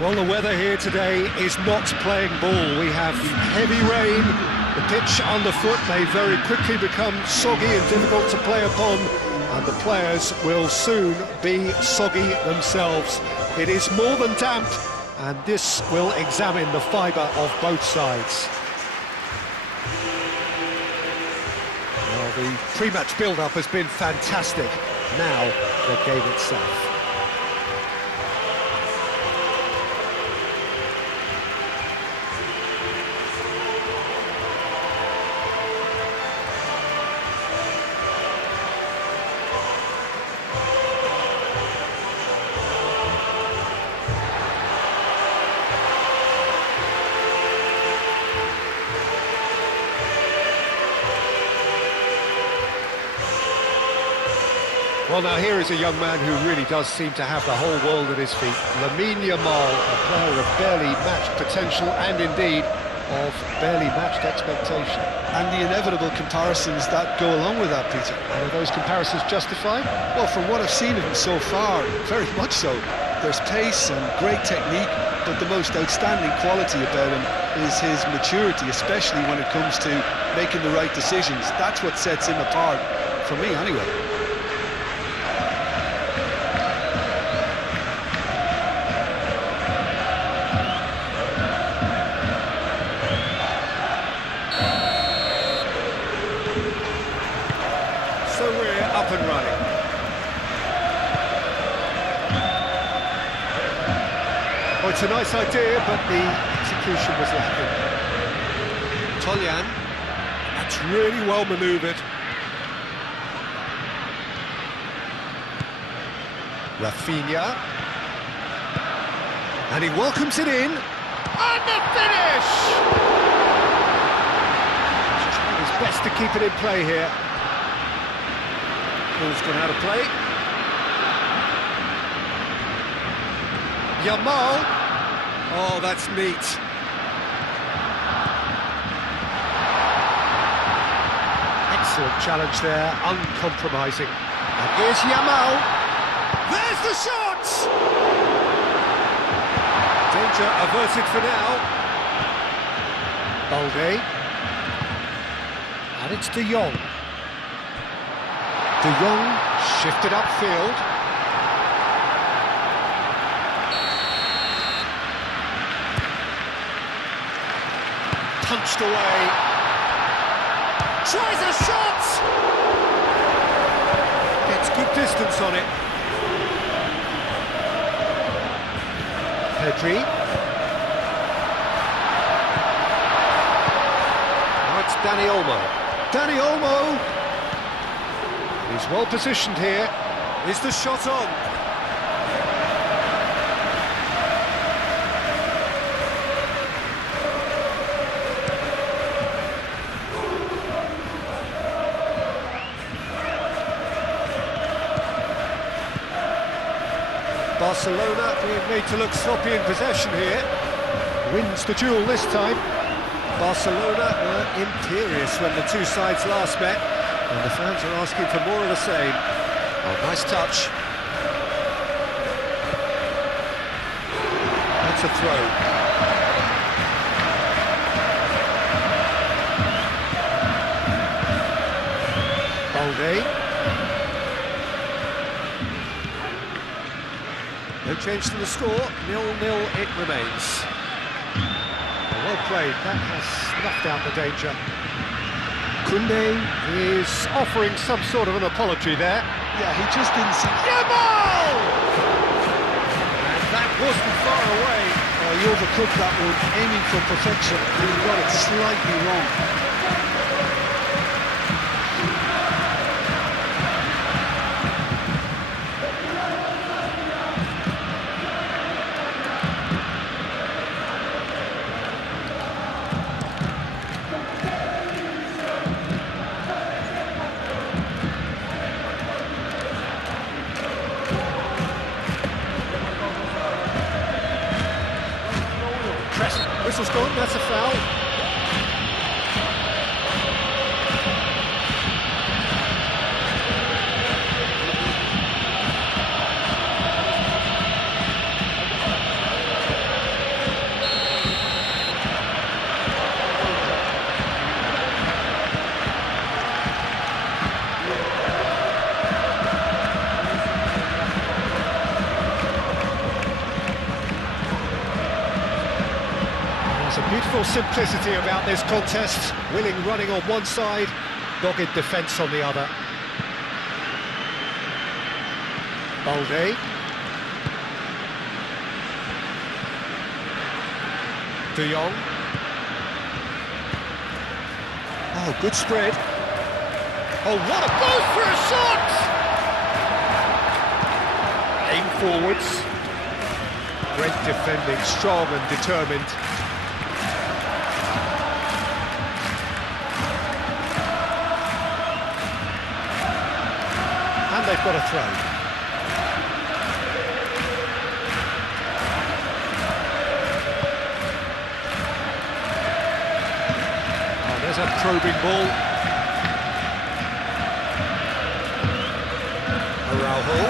Well, the weather here today is not playing ball. We have heavy rain. The pitch underfoot may very quickly become soggy and difficult to play upon, and the players will soon be soggy themselves. It is more than damp, and this will examine the fibre of both sides. Well, the pre-match build-up has been fantastic. Now, the game itself. Well, now here is a young man who really does seem to have the whole world at his feet. Lamine Yamal, a player of barely matched potential and indeed of barely matched expectation. And the inevitable comparisons that go along with that, Peter. And are those comparisons justified? Well, from what I've seen of him so far, very much so. There's pace and great technique, but the most outstanding quality about him is his maturity, especially when it comes to making the right decisions. That's what sets him apart, for me anyway. So we're up and running. Oh, it's a nice idea, but the execution was lacking. Tolyan, that's really well manoeuvred. Rafinha. And he welcomes it in. And the finish! He's trying his best to keep it in play here. Ball's gone out of play. Yamal. Oh, that's neat. Excellent challenge there, uncompromising. And here's Yamal. There's the shot! Danger averted for now. Balde. And it's De Jong. De Jong shifted upfield. Punched away. Tries a shot! Gets good distance on it. Pedri. Now it's Dani Olmo. Dani Olmo! He's well positioned here. Is the shot on? Barcelona being made to look sloppy in possession here. Wins the duel this time. Barcelona were imperious when the two sides last met. And the fans are asking for more of the same. Oh, nice touch. That's a throw. Balde. No change to the score. 0-0 it remains. Well played. That has snuffed out the danger. Koundé is offering some sort of an apology there. Yeah, he just didn't see... Yamal! And that wasn't far away. Oh, he overcooked that one, aiming for perfection, and he got it slightly wrong. Whistle's gone, that's a foul. Beautiful simplicity about this contest. Willing running on one side, dogged defence on the other. Balde. De Jong. Oh, good spread. Oh, what a goal for a shot! Aim forwards. Great defending, strong and determined. And they've got a throw. There's a probing ball. Araujo.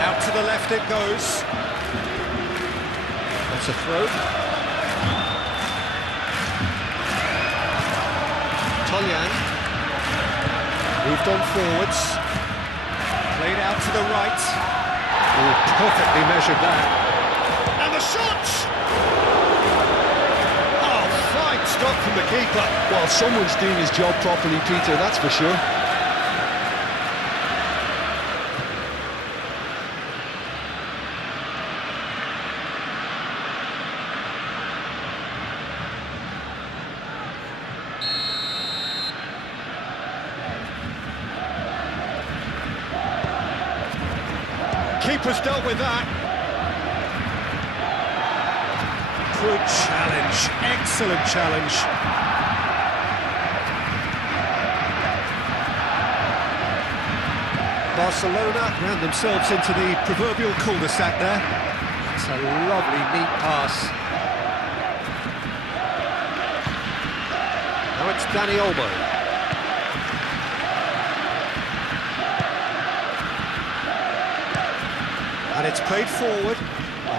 Out to the left it goes. That's a throw. Tolyan. Moved on forwards. Played out to the right. Oh, perfectly measured that. And the shot! Stop from the keeper. Well, someone's doing his job properly, Peter, that's for sure. Keeper's dealt with that. Good challenge, excellent challenge. Barcelona ran themselves into the proverbial cul-de-sac there. It's a lovely, neat pass. Now it's Dani Olmo. And it's played forward,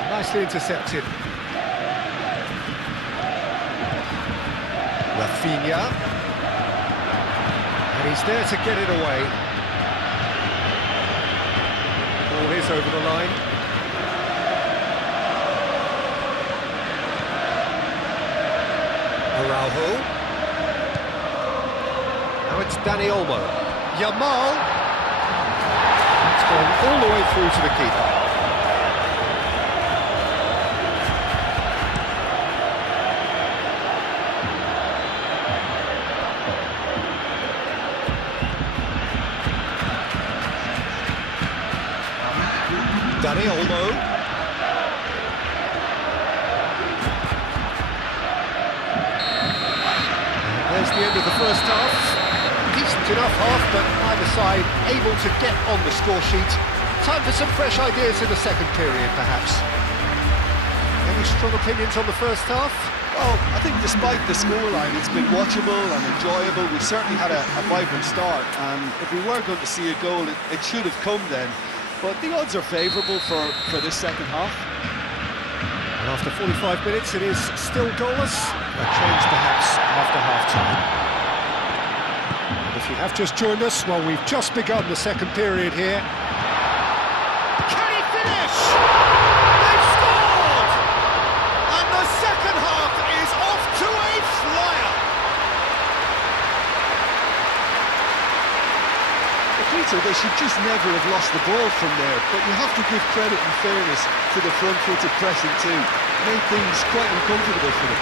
nicely intercepted. Rafinha, and he's there to get it away. Ball is over the line. Araujo. Now it's Dani Olmo. Yamal. It's gone all the way through to the keeper. Dani Olmo. There's the end of the first half. Decent enough half, but neither side able to get on the score sheet. Time for some fresh ideas in the second period, perhaps. Any strong opinions on the first half? Well, I think despite the scoreline, it's been watchable and enjoyable. We certainly had a vibrant start, and if we were going to see a goal, it should have come then. But the odds are favourable for this second half. And after 45 minutes, it is still goalless. A change perhaps after half-time. And if you have just joined us, well, we've just begun the second period here. Can he finish? They've scored! And the second half is off to a flyer. Peter, they should just never have lost the ball from there, but you have to give credit and fairness to the front-footed pressing too. Made things quite uncomfortable for them.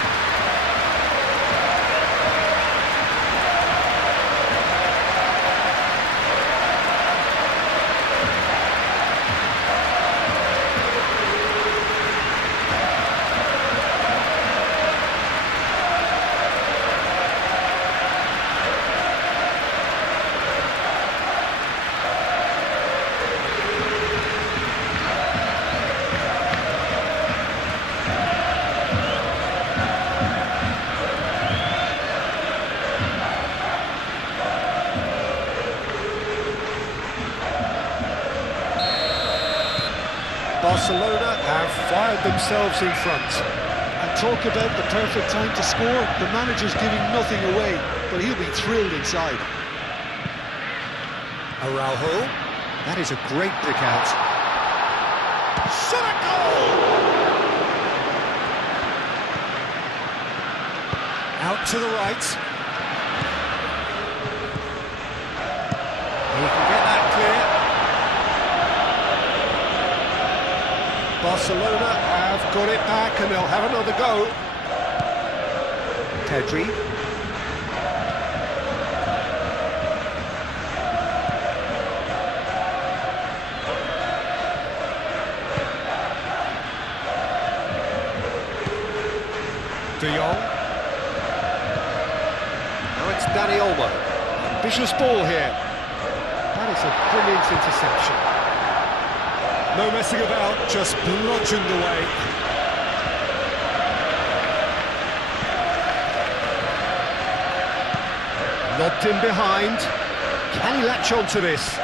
Barcelona have fired themselves in front. And talk about the perfect time to score. The manager's giving nothing away, but he'll be thrilled inside. Araujo, that is a great pick out. Shot a goal! Out to the right. He can get that clear. Barcelona have got it back and they'll have another go. Pedri. De Jong. Now it's Dani Olmo. Ambitious ball here. That is a brilliant interception. No messing about, just bludgeoned away. Lobbed in behind. Can he latch on to this?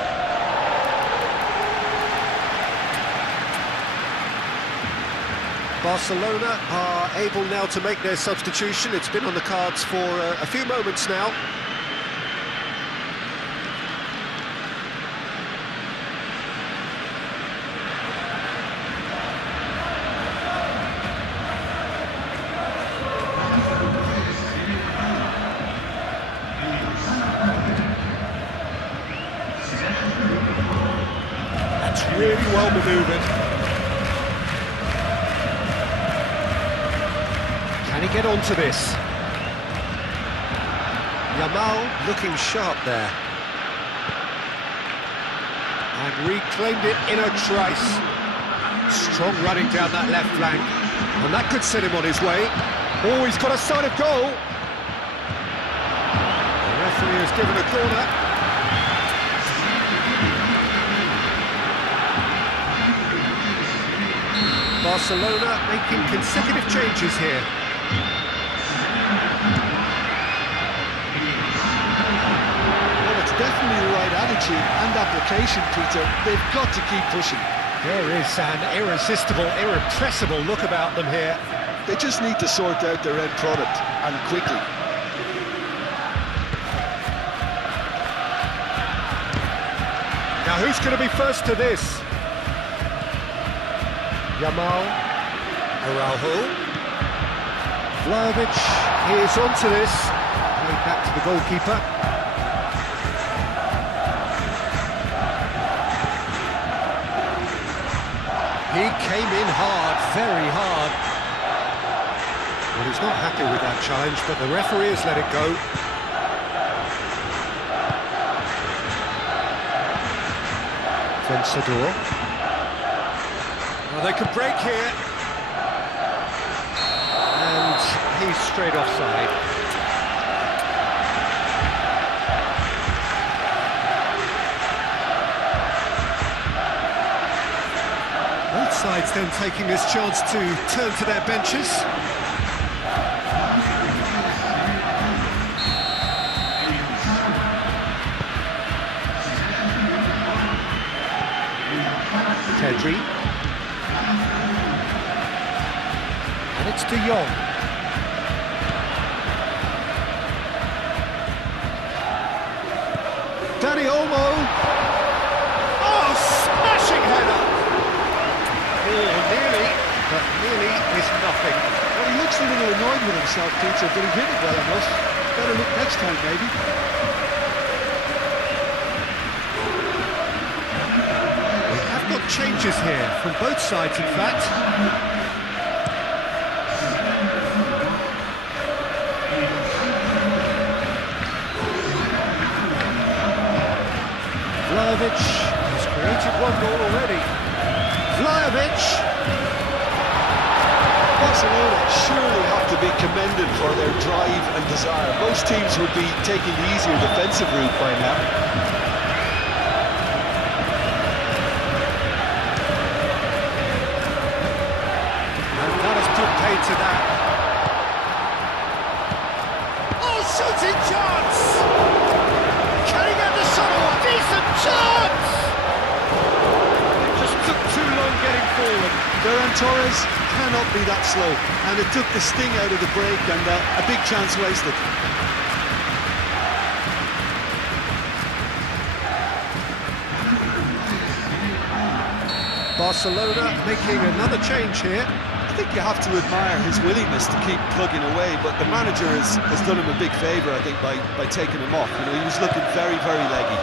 Barcelona are able now to make their substitution. It's been on the cards for a few moments now. That's really well manoeuvred. Can he get onto this? Yamal looking sharp there. And reclaimed it in a trice. Strong running down that left flank. And that could set him on his way. Oh, he's got a sign of goal. The referee has given a corner. Barcelona making consecutive changes here. Well, it's definitely the right attitude and application, Peter. They've got to keep pushing. There is an irresistible, irrepressible look about them here. They just need to sort out their end product, and quickly. Now who's going to be first to this? Yamal, Araujo, Vlahovic is onto this. Played back to the goalkeeper. He came in hard, very hard. Well, he's not happy with that challenge, but the referee has let it go. Vencedor. Well, they could break here. And he's straight offside. Both sides then taking this chance to turn to their benches. Pedri. And it's De Jong. Dani Olmo. Oh, smashing header! Oh, nearly, but nearly is nothing. Well, he looks a little annoyed with himself, Peter, but he hit it well enough. Better look next time, maybe. Changes here from both sides, in fact. Vlahovic has created one goal already. Vlahovic! Barcelona surely have to be commended for their drive and desire. Most teams would be taking the easier defensive route by now. To that. Oh, shooting chance! Can he get the shot off? Decent chance! It just took too long getting forward. Ferran Torres cannot be that slow, and it took the sting out of the break and a big chance wasted. Barcelona making another change here. I think you have to admire his willingness to keep plugging away, but the manager has done him a big favour, I think, by taking him off. You know, he was looking very, very leggy.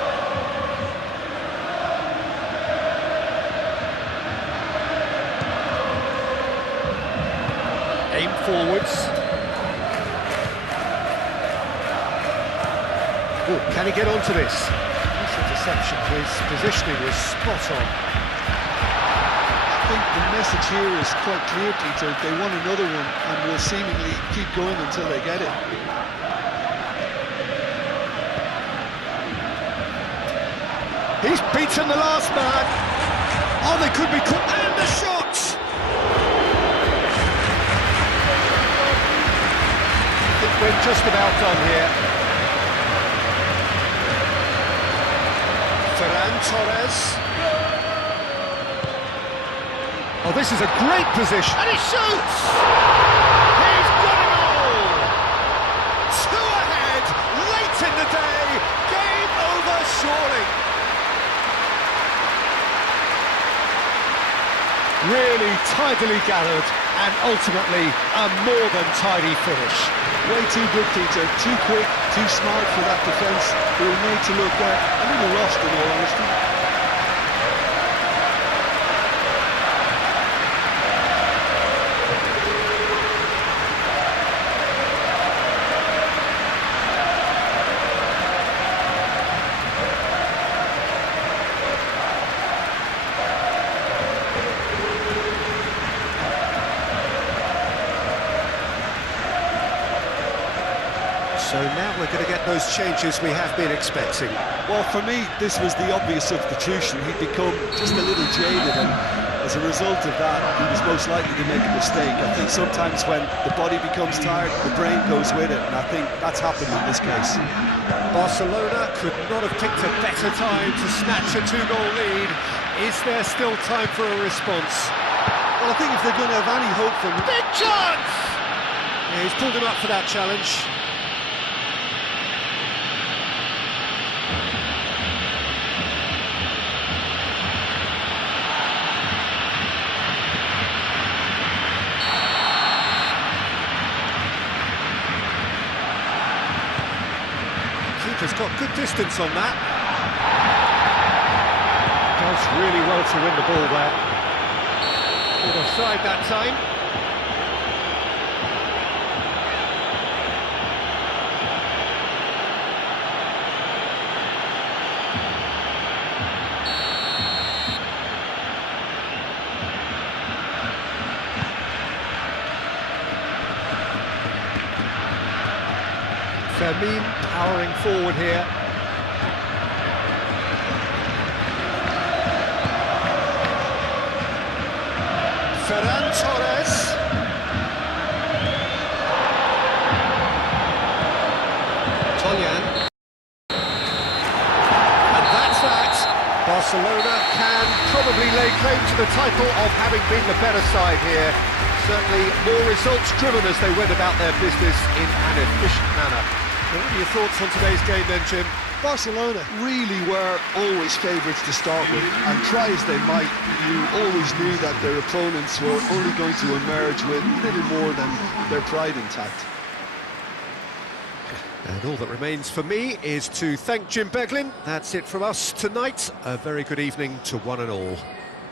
Aim forwards. Oh, can he get onto this? Nice interception. His positioning was spot on. I think the message here is quite clear, Peter. They want another one and will seemingly keep going until they get it. He's beaten the last man. Oh, they could be caught. And the shot! I think we're just about done here. Ferran Torres. Oh, this is a great position, and he shoots! He's got it all! Two ahead, late in the day, game over surely. Really tidily gathered, and ultimately a more than tidy finish. Way too good, Peter. Too quick, too smart for that defence. They were made to look a little lost, in all honesty. So now we're going to get those changes we have been expecting. Well, for me, this was the obvious substitution. He'd become just a little jaded, and as a result of that, he was most likely to make a mistake. I think sometimes when the body becomes tired, the brain goes with it, and I think that's happened in this case. Barcelona could not have picked a better time to snatch a two-goal lead. Is there still time for a response? Well, I think if they're going to have any hope from... Big chance! Yeah, he's pulled him up for that challenge. Keeper's got good distance on that. Does really well to win the ball there. Caught offside that time. Fermin powering forward here. Ferran Torres. Toljan. And that's that. Barcelona can probably lay claim to the title of having been the better side here. Certainly more results driven as they went about their business in an efficient manner. What are your thoughts on today's game then, Jim? Barcelona really were always favourites to start with, and try as they might, you always knew that their opponents were only going to emerge with little more than their pride intact. And all that remains for me is to thank Jim Beglin. That's it from us tonight. A very good evening to one and all.